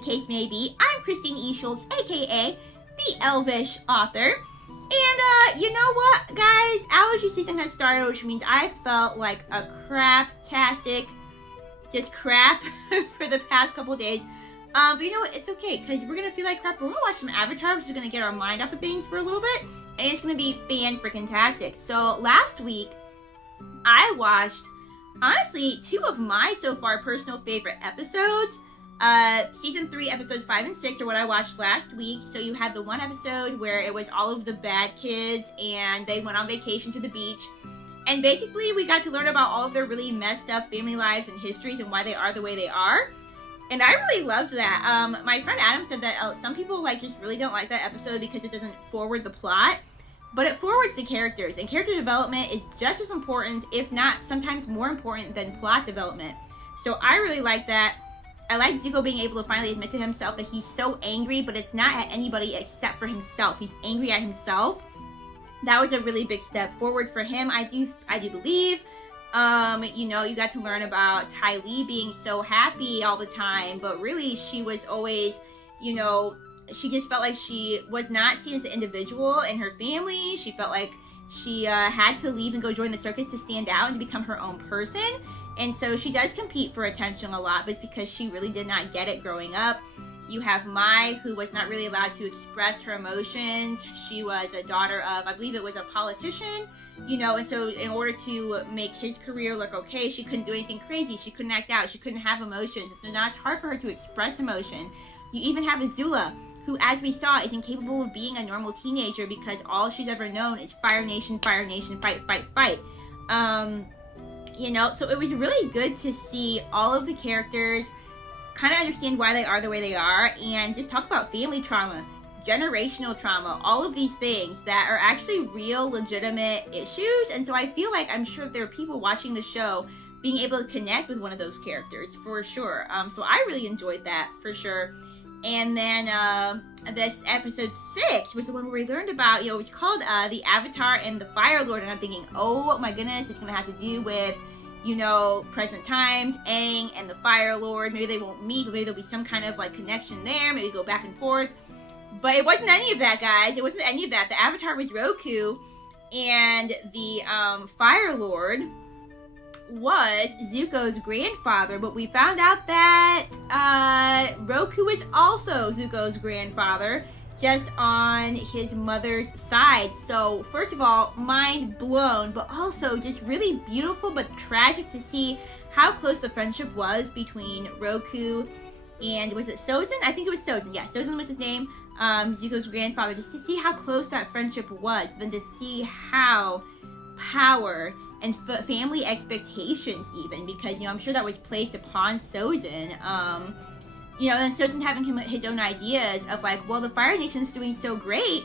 case may be, I'm Christine E. Schulze, aka the Elvish author. And you know what, guys? Allergy season has started, which means I felt like a crap-tastic, just crap for the past couple days. But you know what? It's okay, because we're gonna feel like crap. We're gonna watch some Avatar, which is gonna get our mind off of things for a little bit, and it's gonna be fan-freaking-tastic. So last week, I watched, honestly, 2 of my so far personal favorite episodes. Season 3, episodes 5 and 6 are what I watched last week. So you had the one episode where it was all of the bad kids and they went on vacation to the beach. And basically we got to learn about all of their really messed up family lives and histories and why they are the way they are. And I really loved that. My friend Adam said that some people just really don't like that episode because it doesn't forward the plot. But it forwards the characters. And character development is just as important, if not sometimes more important than plot development. So I really like that. I like Zuko being able to finally admit to himself that he's so angry, but it's not at anybody except for himself. He's angry at himself. That was a really big step forward for him, I do believe. You know, you got to learn about Ty Lee being so happy all the time, but really she was always, you know, she just felt like she was not seen as an individual in her family. She felt like she had to leave and go join the circus to stand out and to become her own person. And so she does compete for attention a lot, but it's because she really did not get it growing up. You have Mai, who was not really allowed to express her emotions. She was a daughter of, I believe it was a politician, you know, and so in order to make his career look okay, she couldn't do anything crazy. She couldn't act out. She couldn't have emotions. So now it's hard for her to express emotion. You even have Azula, who, as we saw, is incapable of being a normal teenager because all she's ever known is Fire Nation, fight, fight, fight. You know, so it was really good to see all of the characters kind of understand why they are the way they are and just talk about family trauma, generational trauma, all of these things that are actually real, legitimate issues. And so I feel like I'm sure there are people watching the show being able to connect with one of those characters for sure. So I really enjoyed that for sure. And then this episode 6 was the one where we learned about, you know, it's called the Avatar and the Fire Lord. And I'm thinking, oh my goodness, it's going to have to do with, you know, present times, Aang and the Fire Lord. Maybe they won't meet, but maybe there'll be some kind of connection there. Maybe go back and forth. But it wasn't any of that, guys. It wasn't any of that. The Avatar was Roku, and the Fire Lord was Zuko's grandfather, but we found out that Roku is also Zuko's grandfather, just on his mother's side. So first of all, mind blown, but also just really beautiful but tragic to see how close the friendship was between Roku and, was it Sozin? I think it was Sozin. Yeah, Sozin was his name, Zuko's grandfather, just to see how close that friendship was, but then to see how power and family expectations even, because, you know, I'm sure that was placed upon Sozin, you know, and Sozin having his own ideas of well, the Fire Nation's doing so great,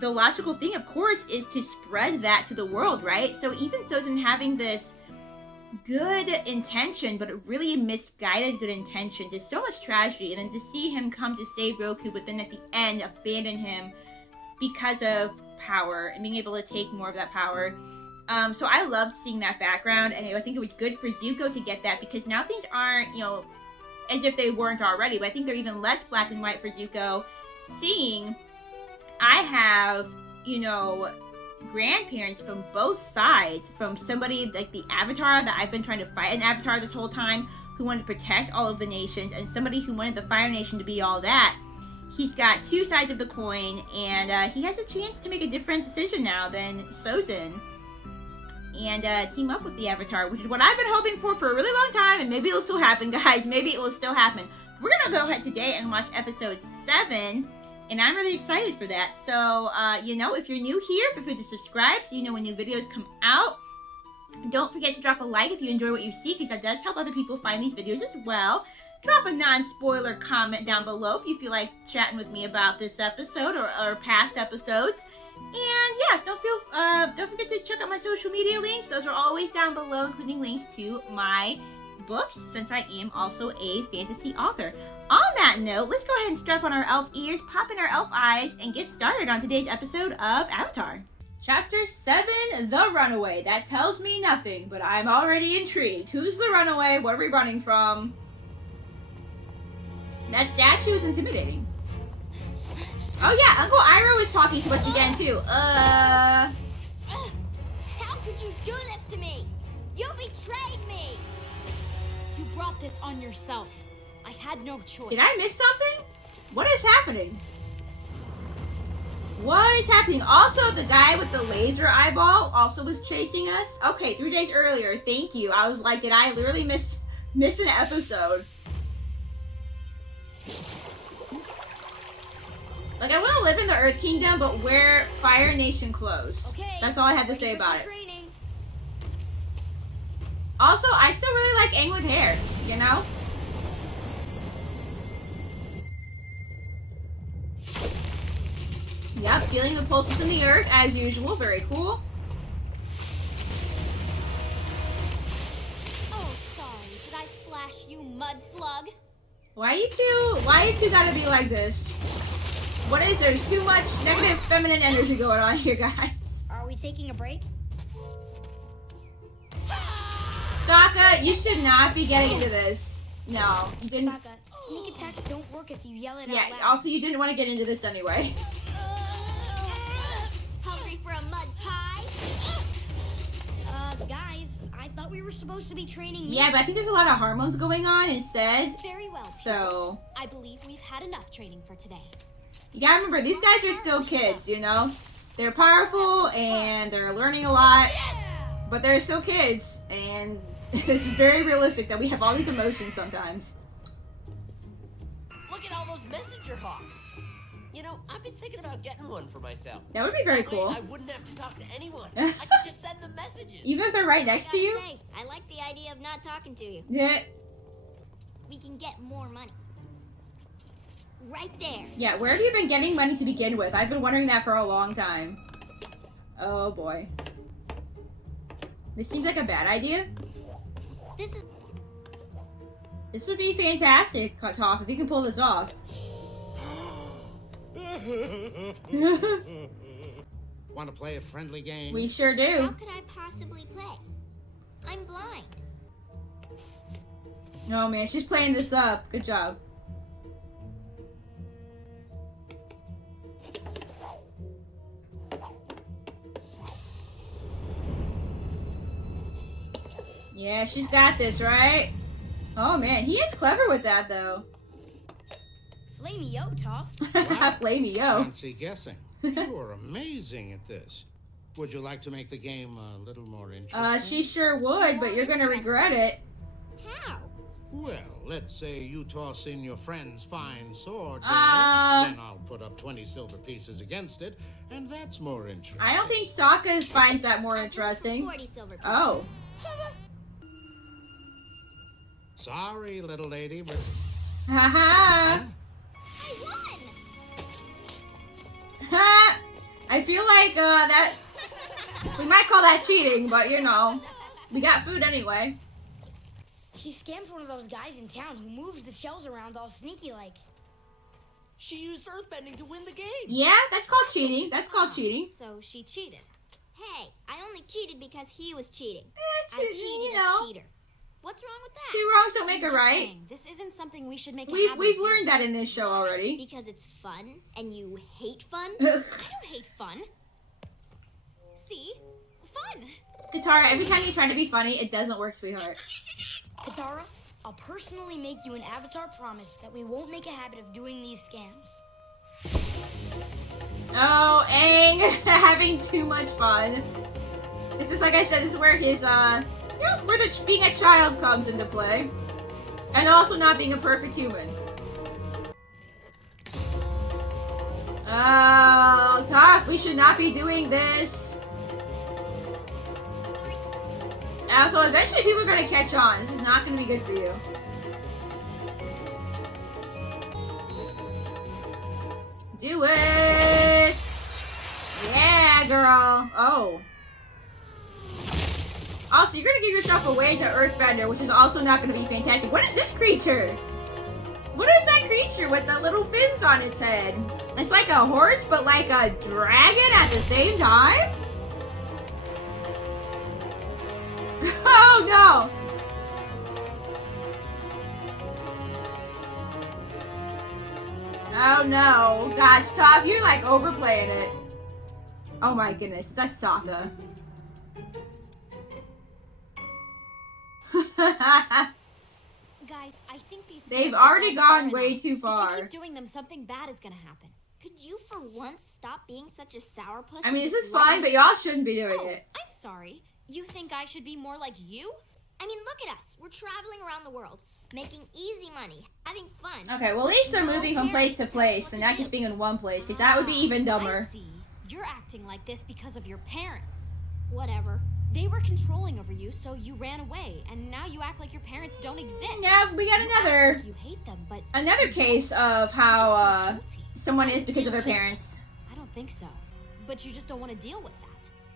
the logical thing, of course, is to spread that to the world, right? So even Sozin having this good intention, but really misguided good intentions, is so much tragedy, and then to see him come to save Roku, but then at the end abandon him because of power, and being able to take more of that power. So I loved seeing that background, and I think it was good for Zuko to get that, because now things aren't, you know, as if they weren't already, but I think they're even less black and white for Zuko, seeing I have, you know, grandparents from both sides, from somebody like the Avatar that I've been trying to fight an Avatar this whole time, who wanted to protect all of the nations, and somebody who wanted the Fire Nation to be all that. He's got 2 sides of the coin, and he has a chance to make a different decision now than Sozin, and team up with the Avatar, which is what I've been hoping for a really long time, and maybe it'll still happen, guys. Maybe it will still happen. We're gonna go ahead today and watch episode 7, and I'm really excited for that. So, you know, if you're new here, feel free to subscribe so you know when new videos come out. Don't forget to drop a like if you enjoy what you see, because that does help other people find these videos as well. Drop a non-spoiler comment down below if you feel like chatting with me about this episode or past episodes. And yeah, don't forget to check out my social media links. Those are always down below, including links to my books, since I am also a fantasy author. On that note, let's go ahead and strap on our elf ears, pop in our elf eyes, and get started on today's episode of Avatar. Chapter 7, The Runaway. That tells me nothing, but I'm already intrigued. Who's the runaway? What are we running from? That statue is intimidating. Oh yeah, Uncle Ira was talking to us again too. How could you do this to me? You betrayed me! You brought this on yourself. I had no choice. Did I miss something? What is happening? What is happening? Also, the guy with the laser eyeball also was chasing us. Okay, 3 days earlier. Thank you. I was like, did I literally miss an episode? Like, I want to live in the Earth Kingdom, but wear Fire Nation clothes. Okay, that's all I have to say about it. Training. Also, I still really like Aang with hair, you know? Yep, feeling the pulses in the earth as usual. Very cool. Oh, sorry. Did I splash you, mud slug? Why you two gotta be like this? What is there's too much negative feminine energy going on here, guys. Are we taking a break? Sokka, you should not be getting into this. No, you didn't. Sokka, sneak attacks don't work if you yell it Yeah, out loud. also you didn't want to get into this anyway. Hungry for a mud pie? Guys, I thought we were supposed to be training. Yeah, but I think there's a lot of hormones going on instead. Very well. So I believe we've had enough training for today. you gotta remember, these guys are still kids, you know? They're powerful and they're learning a lot, but they're still kids, and it's very realistic that we have all these emotions sometimes. Look at all those messenger hawks. You know, I've been thinking about getting one for myself. That would be very That way cool. I wouldn't have to talk to anyone. I could just send them messages. Even if they're right next to you? Say, I like the idea of not talking to you. Yeah. We can get more money. Right there. Yeah, where have you been getting money to begin with? I've been wondering that for a long time. Oh boy. This seems like a bad idea. This would be fantastic, Toph, if you can pull this off. Want to play a friendly game? We sure How do. could I possibly play? I'm blind. Oh man, she's playing this up. Good job. Yeah, she's got this, right? Oh man, he is clever with that though. Flamey-o, Toph. Flamey-o. Fancy guessing. You are amazing at this. Would you like to make the game a little more interesting? She sure would, but you're gonna regret it. How? Well, let's say you toss in your friend's fine sword there, then I'll put up 20 silver pieces against it, and that's more interesting. I don't think Sokka finds that more I'll do it for interesting. 40 silver pieces. Oh. Sorry, little lady, but... Haha. I won! Ha! I feel like that we might call that cheating, but you know, we got food anyway. She scammed one of those guys in town who moves the shells around all sneaky-like. She used earthbending to win the game. Yeah, that's called cheating. That's called cheating. So she cheated. Hey, I only cheated because he was cheating. It's, I cheated you a know, cheater. What's wrong with that? two wrongs don't make I'm it just right. saying, this isn't something we should make a We've habit of learned doing. that in this show already. Because it's fun, and you hate fun? I don't hate fun. See? Fun. Katara, every time you try to be funny, it doesn't work, sweetheart. Katara, I'll personally make you an avatar promise that we won't make a habit of doing these scams. Oh, Aang, having too much fun. This is, like I said, this is where his, where the being a child comes into play. And also not being a perfect human. Oh, Toph, we should not be doing this. So eventually people are going to catch on. This is not going to be good for you. Do it! Yeah, girl. Oh. Also, you're going to give yourself away to Earthbender, which is also not going to be fantastic. What is this creature? What is that creature with the little fins on its head? It's like a horse, but like a dragon at the same time? Oh, no! Oh no. Gosh, Toph, you're like overplaying it. Oh my goodness, that's Sokka. Guys, I think these They've scams are already going far gone way enough. too If you far. keep doing them, something bad is gonna happen. Could you for once stop being such a sourpuss? I mean, and this is just let fine, me- but y'all shouldn't be doing Oh, it. I'm sorry. You think I should be more like you? I mean, look at us. We're traveling around the world, making easy money, having fun. Okay, well, at least they're No moving from place to parents place tell and us what not to just do. being in one place, because that would be even I dumber. see. You're acting like this because of your parents. Whatever. They were controlling over you, so you ran away, and now you act like your parents don't exist. Yeah, we got You act another like you hate them, but another you case don't. of You how just feel guilty. someone is because of their parents. I don't think so. But you just don't want to deal with that.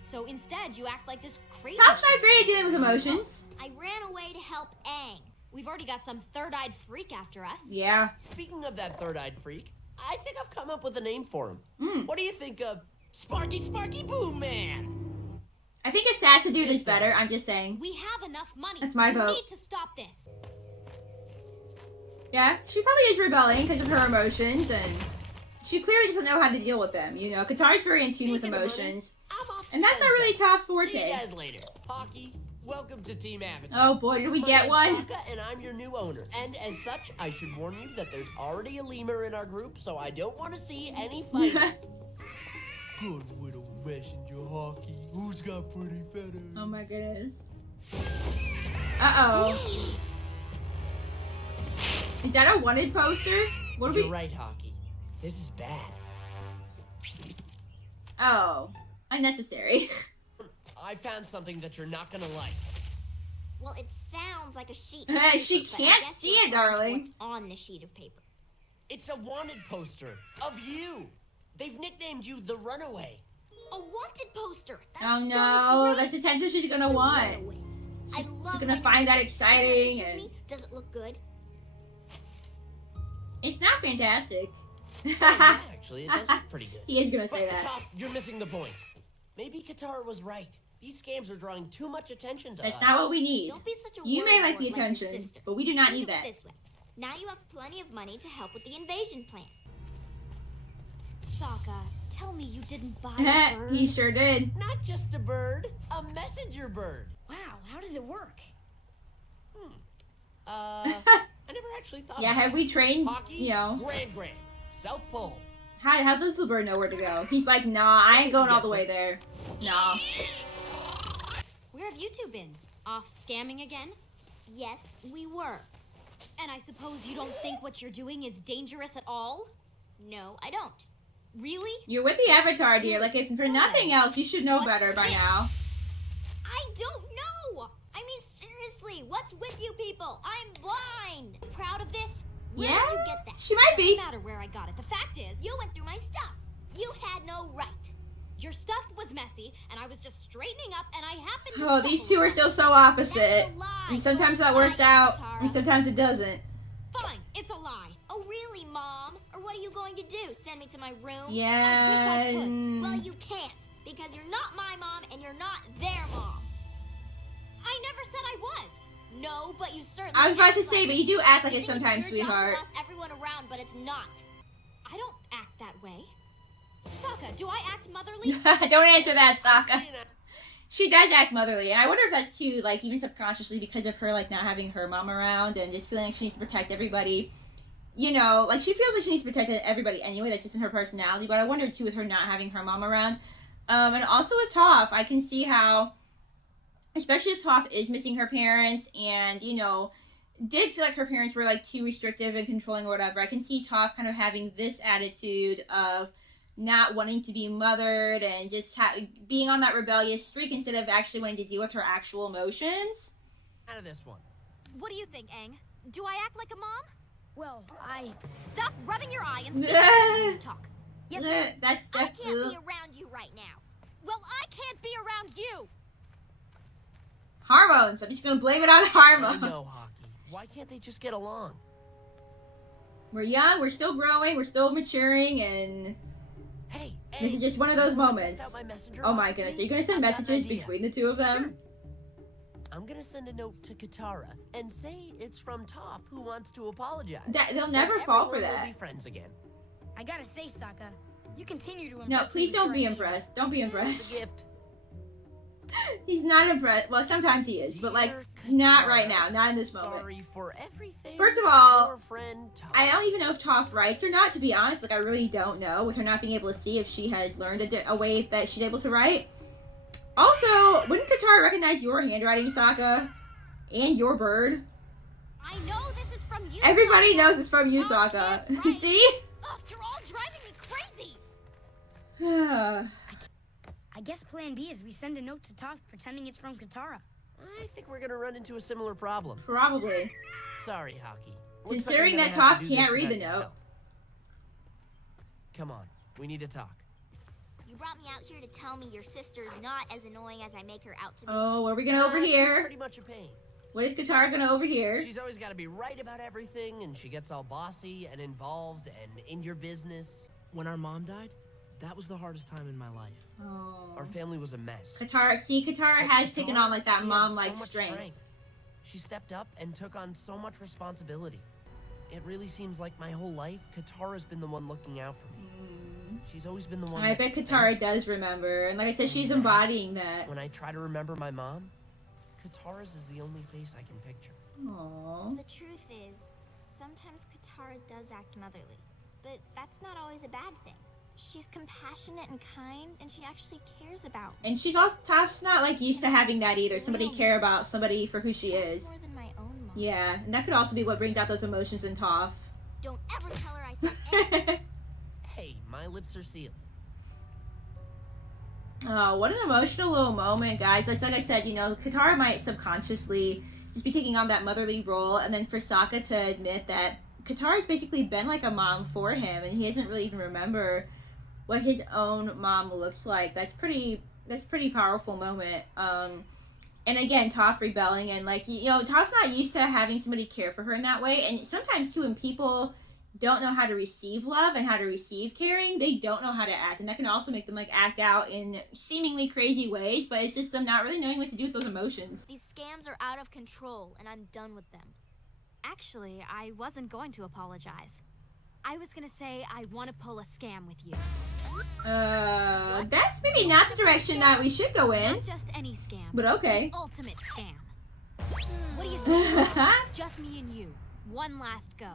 So instead, you act like this crazy. Toph's not person. great at dealing with emotions. I ran away to help Aang. We've already got some third-eyed freak after us. Yeah. Speaking of that third-eyed freak, I think I've come up with a name for him. Mm. What do you think of Sparky Boom Man? I think Assassin Dude is better, I'm just saying. We have enough money. That's my you vote. need to stop this. Yeah, she probably is rebelling because of her emotions, and she clearly doesn't know how to deal with them. You know, Katara's very in tune with Speaking of money, emotions. I'm off to And that's not spend really some. Toph's See forte. you guys later. Hockey, welcome to Team Avatar. Oh boy, did we My get name's one? Sokka, and I'm your new owner. And as such, I should warn you that there's already a lemur in our group, so I don't want to see any fighting. Good little messenger, Hockey. Who's got pretty feathers? Oh my goodness. Uh-oh. Is that a wanted poster? What are You're we... right, Hockey. This is bad. Oh. Unnecessary. I found something that you're not gonna like. Well, it sounds like a sheet. She but I can't guess see you're it, referring to darling. What's on the sheet of paper? It's a wanted poster of you. They've nicknamed you the Runaway. A wanted poster. That's Oh so no, great. that's attention she's gonna want. Runaway. I love gonna my find that name. exciting Doesn't it picture and- me? Does it look good? It's not fantastic. Yeah, actually, it does look pretty good. He is gonna say But, that. Toph, you're missing the point. Maybe Katara was right. These scams are drawing too much attention to That's us. not what we need. Don't be such a You may worrywart like the your attention, sister. but we do not Think need of it that. this way. Now you have plenty of money to help with the invasion plan. Sokka, tell me you didn't buy a bird. He sure did. Not just a bird, a messenger bird. Wow, how does it work? I never actually thought Yeah, about have we trained, Hockey, you know, Grand, South Pole. how does the bird know where to go? He's like, nah, I ain't going all the way there. No. Where have you two been? Off scamming again? Yes, we were. And I suppose you don't think what you're doing is dangerous at all? No, I don't. Really? You're with the Avatar, dear. Like, if for nothing else, you should know What's better by this? now. I don't know. I mean, seriously, what's with you people? I'm blind. Proud of this? Where Yeah? did you get that? She might be. Doesn't matter where I got it. The fact is, You went through my stuff. You had no right. your stuff was messy, and I was just straightening up, and I happened to Oh, these stumble two are on it. still so opposite. That's a lie. And sometimes You're that works lying, out, Tara. and sometimes it doesn't. Fine, it's a lie. Oh, really, Mom? Or what are you going to do? Send me to my room? Yeah. I could. Well, you can't, because you're not my mom and you're not their mom. I never said I was. No, but you certainly. I was about act to say, like but it. you do act like You it think it's sometimes, your job to sweetheart. boss everyone around, but it's not. I don't act that way. Sokka, do I act motherly? Don't answer that, Sokka. You know, She does act motherly, and I wonder if that's too, like, even subconsciously because of her, like, not having her mom around and just feeling like she needs to protect everybody. You know, like, she feels like she needs to protect everybody anyway. That's just in her personality. But I wonder, too, with her not having her mom around. And also with Toph, I can see how, especially if Toph is missing her parents and, you know, did feel like her parents were, like, too restrictive and controlling or whatever. I can see Toph kind of having this attitude of not wanting to be mothered and just being on that rebellious streak instead of actually wanting to deal with her actual emotions. out of this one. What do you think, Aang? Do I act like a mom? Well, I... Stop rubbing your eye and speak when you talk. Yes, ma'am. That's I can't be around you right now. Well, I can't be around you. hormones. I'm just gonna blame it on I hormones. know, Hockey. Why can't they just get along? We're young, we're still growing, we're still maturing, and Hey, this is just one of those moments. Oh my goodness, are you gonna send I've got an messages idea. between the two of them? Sure. I'm gonna send a note to Katara and say it's from Toph who wants to apologize. They'll Then never fall for everyone will that. be friends again. I gotta say, Sokka, you continue to impress No, me please with don't your be ideas. impressed. Don't be It's a impressed. gift. He's not impressed. Well, sometimes he is, but like, Dear not Katara, right now. Not in this moment. Sorry for everything. First of all, your friend Toph. I don't even know if Toph writes or not, to be honest. Like, I really don't know, with her not being able to see if she has learned a way that she's able to write. Also, wouldn't Katara recognize your handwriting, Sokka? And your bird? I know this is from you. Everybody Sokka. knows it's from you, Toph Sokka. can't write. See? Ugh, you're all driving me crazy. I guess plan B is we send a note to Toph pretending it's from Katara. I think we're gonna run into a similar problem. Probably. Sorry, Hockey. Considering Looks like that I'm gonna have Toph to do can't this read the without your note. help. Come on, we need to talk. You brought me out here to tell me your sister's not as annoying as I make her out to be. Oh, what are we gonna She's overhear? pretty much a pain. What is Katara gonna overhear? She's always got to be right about everything, and she gets all bossy and involved and in your business. When our mom died, that was the hardest time in my life. Oh. Our family was a mess. Katara But has taken on like that she had mom-like so much strength. She stepped up and took on so much responsibility. It really seems like my whole life, Katara's been the one looking out for me. She's always been the one. I bet that's Katara there. does remember, and like I said, she's And embodying that. When I try to remember my mom, Katara's is the only face I can picture. Aww. The truth is, sometimes Katara does act motherly, but that's not always a bad thing. She's compassionate and kind, and she actually cares about me. And she's also Toph's not like used to having that either. Somebody care about somebody for who she That's is. more than my own mom. Yeah, and that could also be what brings out those emotions in Toph. Don't ever tell her I said anything. Hey, my lips are sealed. Oh, what an emotional little moment, guys. Like I said, you know, Katara might subconsciously just be taking on that motherly role, and then for Sokka to admit that Katara's basically been like a mom for him, and he doesn't really even remember what his own mom looks like. That's pretty powerful moment. And again, Toph rebelling, and like, you know, Toph's not used to having somebody care for her in that way, and sometimes too, when people don't know how to receive love and how to receive caring, they don't know how to act, and that can also make them like act out in seemingly crazy ways, but it's just them not really knowing what to do with those emotions. These scams are out of control, and I'm done with them. Actually, I wasn't going to apologize. I was gonna say I want to pull a scam with you. That's maybe not the direction that we should go in, Not just any scam, but okay. the ultimate scam. What do you say? Just me and you. One last go.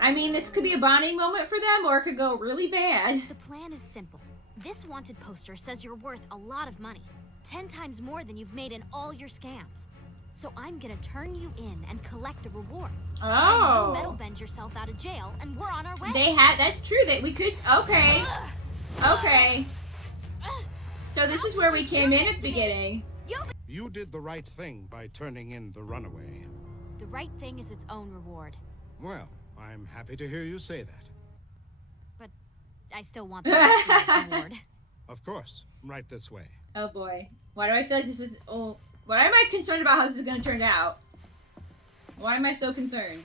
I mean, this could be a bonding moment for them, or it could go really bad. The plan is simple. This wanted poster says you're worth a lot of money. 10 times more than you've made in all your scams. So I'm gonna turn you in and collect the reward. And you metal Oh. bend yourself out of jail, and we're on our way. That's true, that we could, okay. Okay. So this is where we came in at the beginning. You did the right thing by turning in the Runaway. The right thing is its own reward. Well, I'm happy to hear you say that. But I still want the ultimate reward. Of course, right this way. Oh boy. Why do I feel like this is, why am I concerned about how this is going to turn out? Why am I so concerned?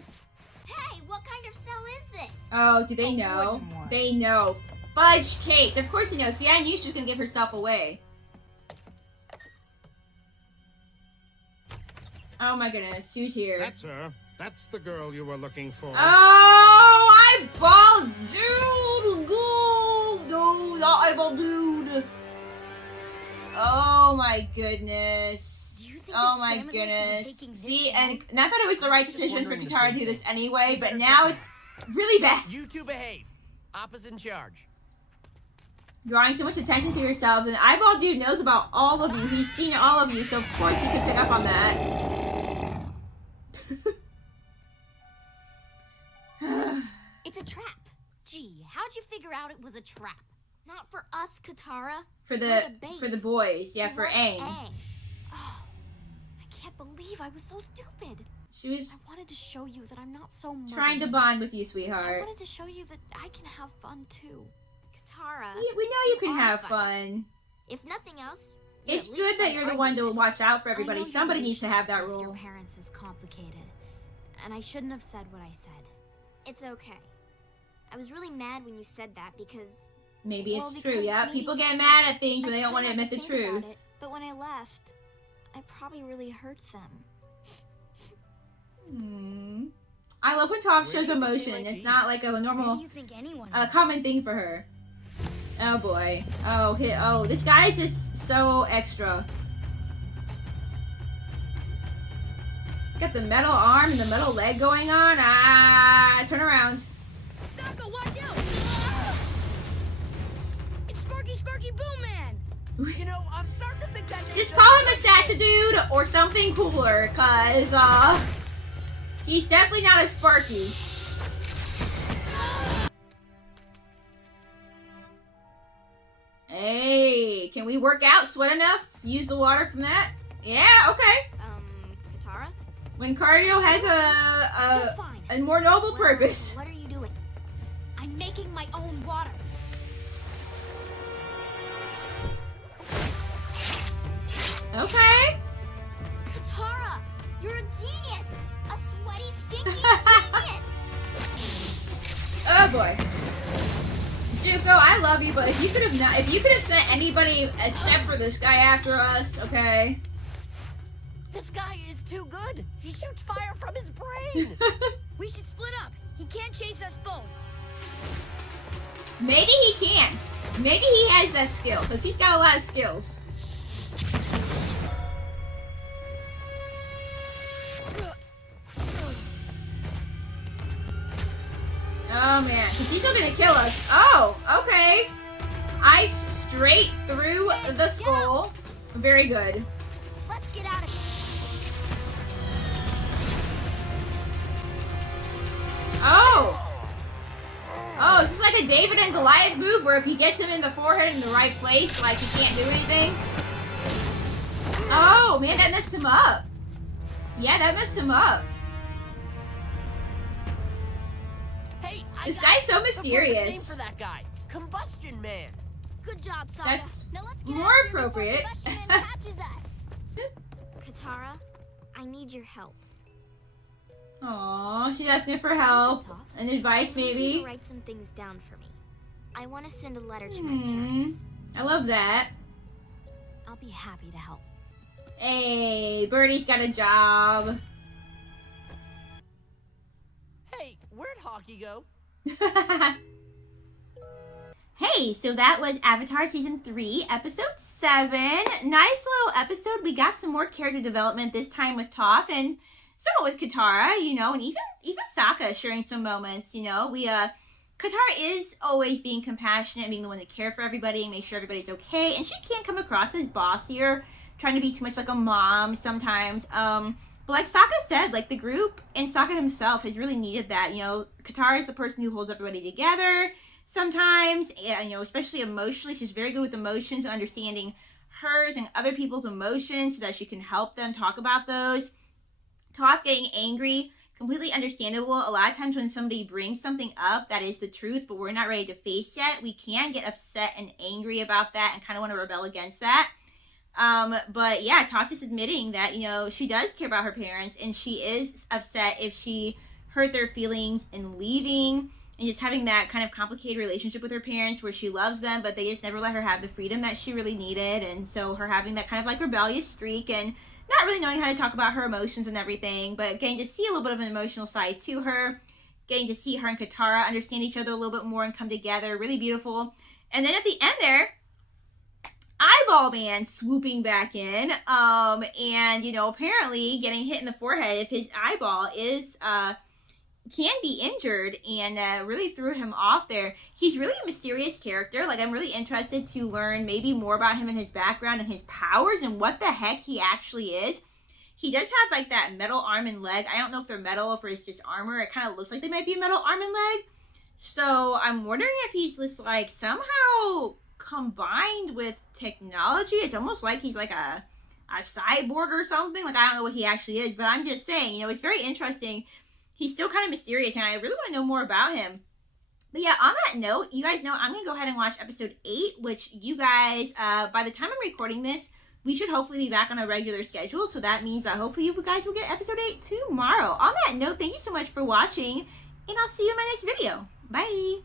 Hey, what kind of cell is this? Oh, do they know? wooden one. They know. Fudge case. Of course they know. See, I knew she was going to give herself away. Oh my goodness. Who's here? That's her. That's the girl you were looking for. Oh, eyeball dude. Dude, eyeball dude. Oh my goodness. Do you think Oh the my scam of this should be goodness. taking this See, long? and not that it was the right Just decision for wondering the Katara to same do this thing. anyway, You but better now check it's really bad. You two behave. Appa's in charge. Drawing so much attention to yourselves, and eyeball dude knows about all of you. He's seen all of you, so of course he could pick up on that. It's a trap. Gee, how'd you figure out it was a trap? Not for us, Katara. for We're the bait. for the boys, yeah, She for wants Aang. Oh, I can't believe I was so stupid. She was I wanted to show you that I'm not so muddy. trying to bond with you, I sweetheart. wanted to show you that I can have fun too. Katara, We know you can are have fun. fun. if nothing else, you It's at least good that find you're the one to arguments. watch out for I everybody. know your Somebody needs to have that relationship with role. Your parents is complicated, and I shouldn't have said what I said. It's okay. I was really mad when you said that because Maybe Well, it's true, because yeah. maybe People it's get true. mad at things I when they don't try want to not admit the think about truth. it, but when I left, I probably really hurt them. I love when Toph shows Where do you think they emotion. might It's be? not like a Where do normal, you think anyone a is? common thing for her. Oh boy. Oh, this guy's just so extra. Got the metal arm and the metal leg going on. Ah, turn around. Sokka, watch out! It's Sparky Boom Man! You know, I'm starting to think that. Just call him Assassin Dude or something cooler, cause he's definitely not a Sparky. Hey, can we work out? Sweat enough? Use the water from that? Yeah, okay. Katara? When cardio has Just fine. a more noble Well, purpose. What are you doing? I'm making my own water. Okay. Katara, you're a genius! A sweaty, stinky genius! Oh boy. Zuko, I love you, but if you could have sent anybody except for this guy after us, okay? This guy is too good. He shoots fire from his brain. We should split up. He can't chase us both. Maybe he can. Maybe he has that skill, because he's got a lot of skills. Oh man, because he's still gonna kill us. Oh, okay. Ice straight through the skull. Very good. Let's get out of here. Oh! Oh, is this like a David and Goliath move where if he gets him in the forehead in the right place, like he can't do anything? Oh, man, that messed him up. Yeah, that messed him up. Hey, This guy's so the perfect name mysterious. for that guy, Combustion Man. Good job, Sokka. That's now let's get more out of here before appropriate. Combustion Man catches us. Katara, I need your help. Aw, she's asking for help Toph? and advice, I need you maybe. to write some things down for me. I want to send a letter to my Hmm. parents. I love that. I'll be happy to help. Hey, Birdie's got a job. Hey, where'd Hockey go? Hey, so that was Avatar Season 3, Episode 7. Nice little episode. We got some more character development this time with Toph and somewhat with Katara, you know, and even Sokka sharing some moments, you know. Katara is always being compassionate and being the one to care for everybody and make sure everybody's okay, and she can't come across as bossy or trying to be too much like a mom sometimes. But like Sokka said, like the group and Sokka himself has really needed that, you know. Katara is the person who holds everybody together sometimes, and, you know, especially emotionally. She's very good with emotions, understanding hers and other people's emotions so that she can help them talk about those. Toph getting angry, completely understandable. A lot of times when somebody brings something up that is the truth, but we're not ready to face yet, we can get upset and angry about that and kind of want to rebel against that. But yeah, Toph is admitting that, you know, she does care about her parents and she is upset if she hurt their feelings in leaving and just having that kind of complicated relationship with her parents where she loves them, but they just never let her have the freedom that she really needed. And so her having that kind of like rebellious streak and not really knowing how to talk about her emotions and everything, but getting to see a little bit of an emotional side to her, getting to see her and Katara understand each other a little bit more and come together. Really beautiful. And then at the end there, Eyeball Man swooping back in, and, you know, apparently getting hit in the forehead if his eyeball is, can be injured, and really threw him off there. He's really a mysterious character. Like, I'm really interested to learn maybe more about him and his background and his powers and what the heck he actually is. He does have, like, that metal arm and leg. I don't know if they're metal or if it's just armor. It kind of looks like they might be a metal arm and leg. So I'm wondering if he's just, like, somehow combined with technology. It's almost like he's like a cyborg or something. Like, I don't know what he actually is, but I'm just saying, you know, it's very interesting. He's still kind of mysterious, and I really want to know more about him. But yeah, on that note, you guys know I'm going to go ahead and watch episode 8, which you guys, by the time I'm recording this, we should hopefully be back on a regular schedule. So that means that hopefully you guys will get episode 8 tomorrow. On that note, thank you so much for watching, and I'll see you in my next video. Bye!